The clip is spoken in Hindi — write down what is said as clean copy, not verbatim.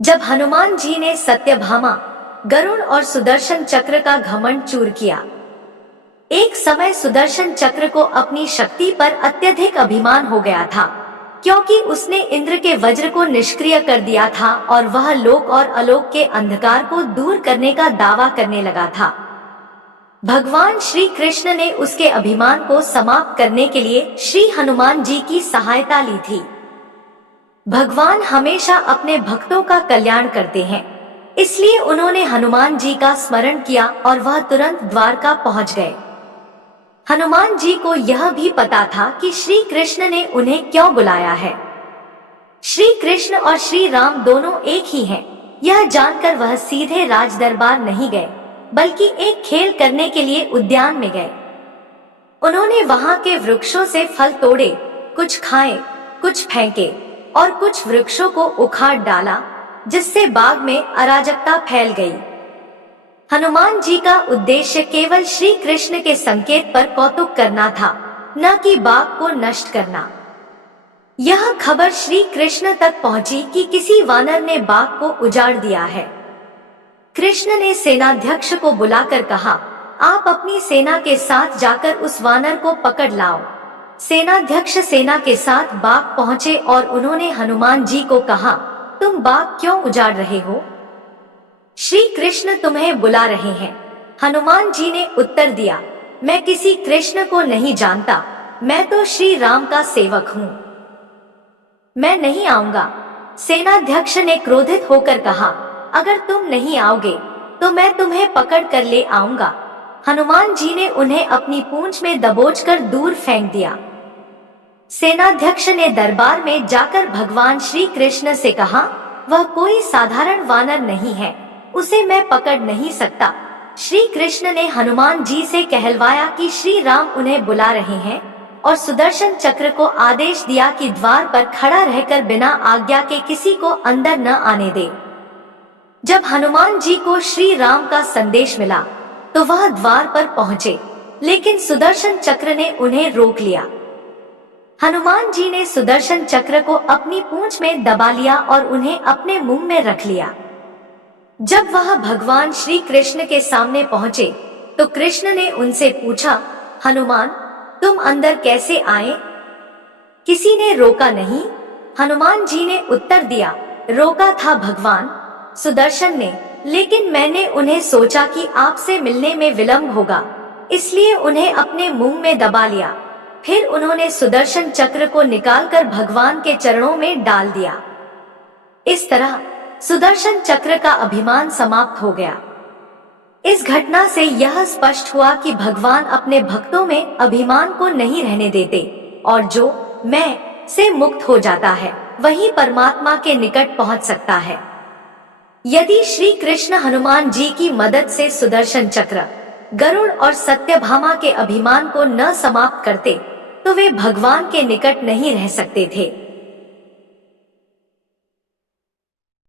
जब हनुमान जी ने सत्यभामा, गरुड़ और सुदर्शन चक्र का घमंड चूर किया। एक समय सुदर्शन चक्र को अपनी शक्ति पर अत्यधिक अभिमान हो गया था, क्योंकि उसने इंद्र के वज्र को निष्क्रिय कर दिया था और वह लोक और अलोक के अंधकार को दूर करने का दावा करने लगा था। भगवान श्री कृष्ण ने उसके अभिमान को समाप्त करने के लिए श्री हनुमान जी की सहायता ली थी। भगवान हमेशा अपने भक्तों का कल्याण करते हैं, इसलिए उन्होंने हनुमान जी का स्मरण किया और वह तुरंत द्वारका पहुंच गए। हनुमान जी को यह भी पता था कि श्री कृष्ण ने उन्हें क्यों बुलाया है। श्री कृष्ण और श्री राम दोनों एक ही हैं। यह जानकर वह सीधे राज दरबार नहीं गए, बल्कि एक खेल करने के लिए उद्यान में गए। उन्होंने वहां के वृक्षों से फल तोड़े, कुछ खाए, कुछ फेंके और कुछ वृक्षों को उखाड़ डाला, जिससे बाग में अराजकता फैल गई। हनुमान जी का उद्देश्य केवल श्री कृष्ण के संकेत पर कौतुक करना था, न कि बाग को नष्ट करना। यह खबर श्री कृष्ण तक पहुंची कि किसी वानर ने बाग को उजाड़ दिया है। कृष्ण ने सेनाध्यक्ष को बुलाकर कहा, आप अपनी सेना के साथ जाकर उस वानर को पकड़ लाओ। सेनाध्यक्ष सेना के साथ बाग पहुंचे और उन्होंने हनुमान जी को कहा, तुम बाग क्यों उजाड़ रहे हो? श्री कृष्ण तुम्हें बुला रहे हैं। हनुमान जी ने उत्तर दिया, मैं किसी कृष्ण को नहीं जानता, मैं तो श्री राम का सेवक हूँ। मैं नहीं आऊंगा। सेनाध्यक्ष ने क्रोधित होकर कहा, अगर तुम नहीं आओगे तो मैं तुम्हें पकड़ कर ले आऊंगा। हनुमान जी ने उन्हें अपनी पूंछ में दबोचकर दूर फेंक दिया। सेनाध्यक्ष ने दरबार में जाकर भगवान श्री कृष्ण से कहा, वह कोई साधारण वानर नहीं है, उसे मैं पकड़ नहीं सकता। श्री कृष्ण ने हनुमान जी से कहलवाया कि श्री राम उन्हें बुला रहे हैं और सुदर्शन चक्र को आदेश दिया कि द्वार पर खड़ा रहकर बिना आज्ञा के किसी को अंदर न आने दे। जब हनुमान जी को श्री राम का संदेश मिला तो वह द्वार पर पहुंचे, लेकिन सुदर्शन चक्र ने उन्हें रोक लिया। हनुमान जी ने सुदर्शन चक्र को अपनी पूंछ में दबा लिया और उन्हें अपने मुंह में रख लिया। जब वह भगवान श्री कृष्ण के सामने पहुंचे तो कृष्ण ने उनसे पूछा, हनुमान, तुम अंदर कैसे आए? किसी ने रोका नहीं? हनुमान जी ने उत्तर दिया, रोका था भगवान सुदर्शन ने, लेकिन मैंने उन्हें सोचा कि आपसे मिलने में विलंब होगा, इसलिए उन्हें अपने मुंह में दबा लिया। फिर उन्होंने सुदर्शन चक्र को निकालकर भगवान के चरणों में डाल दिया। इस तरह सुदर्शन चक्र का अभिमान समाप्त हो गया। इस घटना से यह स्पष्ट हुआ कि भगवान अपने भक्तों में अभिमान को नहीं रहने देते और जो मैं से मुक्त हो जाता है, वही परमात्मा के निकट पहुंच सकता है। यदि श्री कृष्ण हनुमान जी की मदद से सुदर्शन चक्र, गरुड़ और सत्यभामा के अभिमान को न समाप्त करते तो वे भगवान के निकट नहीं रह सकते थे।